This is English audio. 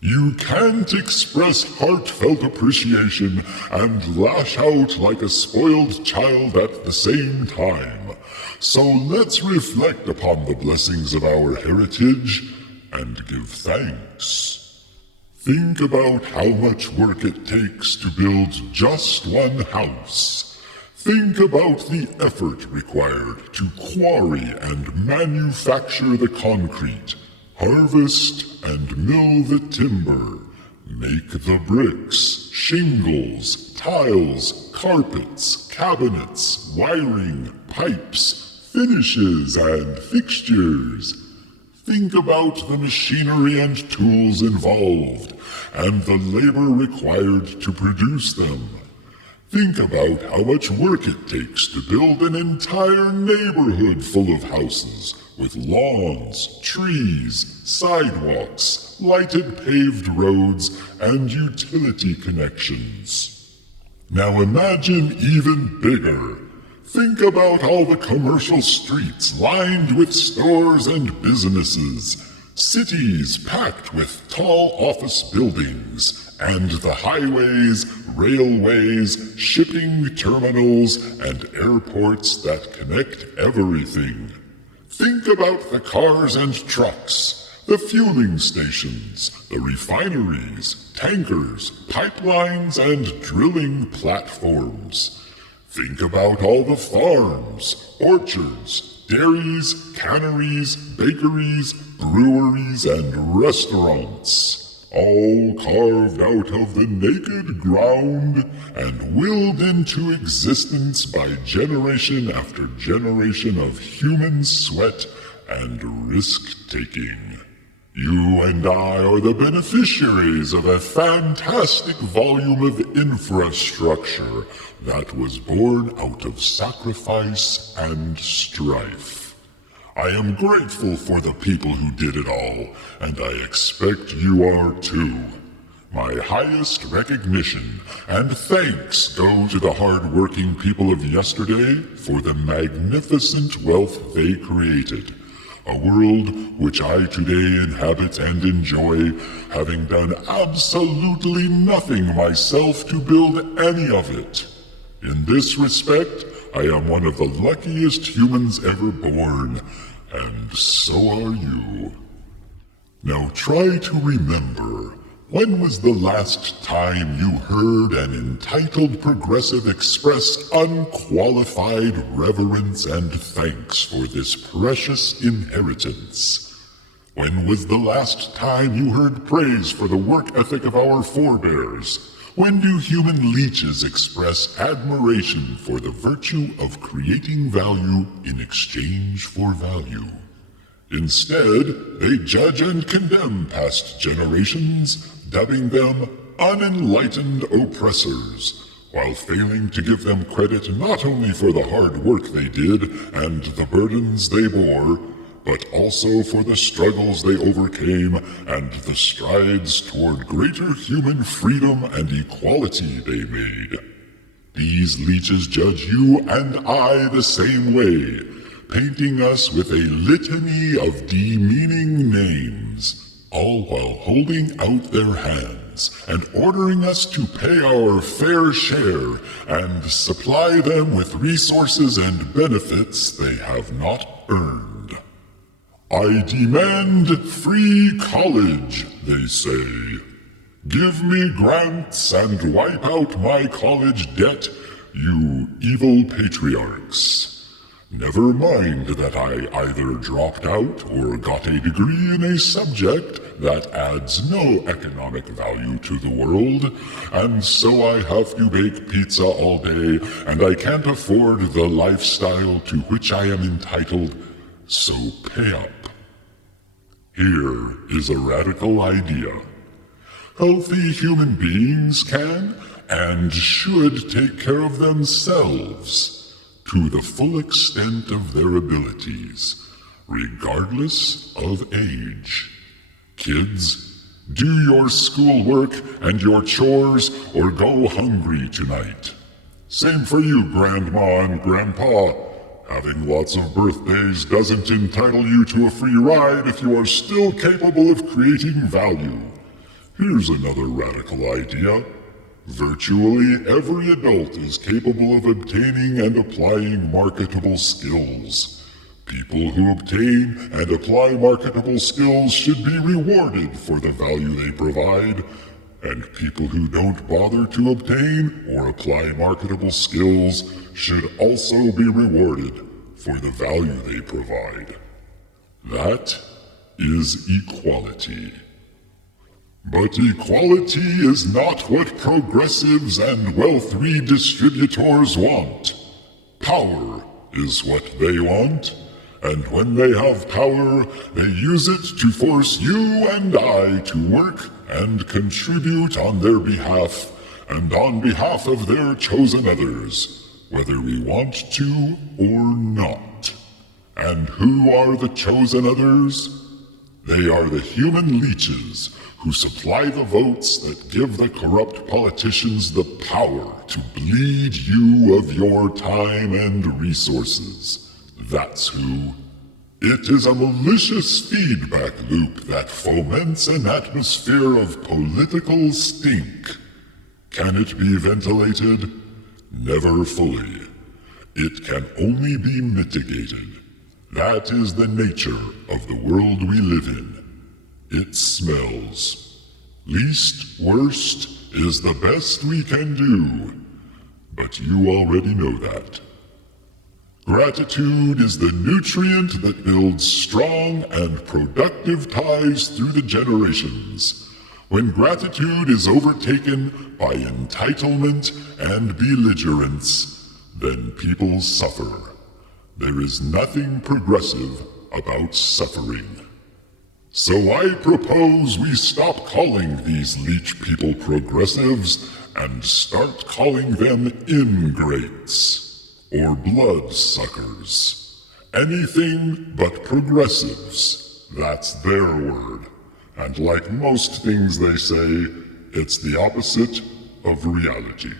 You can't express heartfelt appreciation and lash out like a spoiled child at the same time. So let's reflect upon the blessings of our heritage and give thanks. Think about how much work it takes to build just one house. Think about the effort required to quarry and manufacture the concrete, harvest and mill the timber, make the bricks, shingles, tiles, carpets, cabinets, wiring, pipes, finishes, and fixtures. Think about the machinery and tools involved, and the labor required to produce them. Think about how much work it takes to build an entire neighborhood full of houses, with lawns, trees, sidewalks, lighted paved roads, and utility connections. Now imagine even bigger. Think about all the commercial streets lined with stores and businesses, cities packed with tall office buildings, and the highways, railways, shipping terminals, and airports that connect everything. Think about the cars and trucks, the fueling stations, the refineries, tankers, pipelines, and drilling platforms. Think about all the farms, orchards, dairies, canneries, bakeries, breweries, and restaurants, all carved out of the naked ground and willed into existence by generation after generation of human sweat and risk-taking. You and I are the beneficiaries of a fantastic volume of infrastructure that was born out of sacrifice and strife. I am grateful for the people who did it all, and I expect you are too. My highest recognition and thanks go to the hard-working people of yesterday for the magnificent wealth they created. A world which I today inhabit and enjoy, having done absolutely nothing myself to build any of it. In this respect, I am one of the luckiest humans ever born, and so are you. Now try to remember, when was the last time you heard an entitled progressive express unqualified reverence and thanks for this precious inheritance? When was the last time you heard praise for the work ethic of our forebears? When do human leeches express admiration for the virtue of creating value in exchange for value? Instead, they judge and condemn past generations, dubbing them unenlightened oppressors, while failing to give them credit not only for the hard work they did and the burdens they bore, but also for the struggles they overcame and the strides toward greater human freedom and equality they made. These leeches judge you and I the same way, painting us with a litany of demeaning names, all while holding out their hands and ordering us to pay our fair share and supply them with resources and benefits they have not earned. I demand free college, they say. Give me grants and wipe out my college debt, you evil patriarchs. Never mind that I either dropped out or got a degree in a subject that adds no economic value to the world, and so I have to bake pizza all day, and I can't afford the lifestyle to which I am entitled, so pay up. Here is a radical idea. Healthy human beings can and should take care of themselves to the full extent of their abilities, regardless of age. Kids, do your schoolwork and your chores or go hungry tonight. Same for you, Grandma and Grandpa. Having lots of birthdays doesn't entitle you to a free ride if you are still capable of creating value. Here's another radical idea. Virtually every adult is capable of obtaining and applying marketable skills. People who obtain and apply marketable skills should be rewarded for the value they provide, and people who don't bother to obtain or apply marketable skills should also be rewarded for the value they provide. That is equality. But equality is not what progressives and wealth redistributors want. Power is what they want, and when they have power, they use it to force you and I to work and contribute on their behalf and on behalf of their chosen others, whether we want to or not. And who are the chosen others? They are the human leeches who supply the votes that give the corrupt politicians the power to bleed you of your time and resources. That's who. It is a malicious feedback loop that foments an atmosphere of political stink. Can it be ventilated? Never fully. It can only be mitigated. That is the nature of the world we live in. It smells. Least worst is the best we can do. But you already know that. Gratitude is the nutrient that builds strong and productive ties through the generations. When gratitude is overtaken by entitlement and belligerence, then people suffer. There is nothing progressive about suffering. So I propose we stop calling these leech people progressives and start calling them ingrates or bloodsuckers. Anything but progressives. That's their word. And like most things they say, it's the opposite of reality.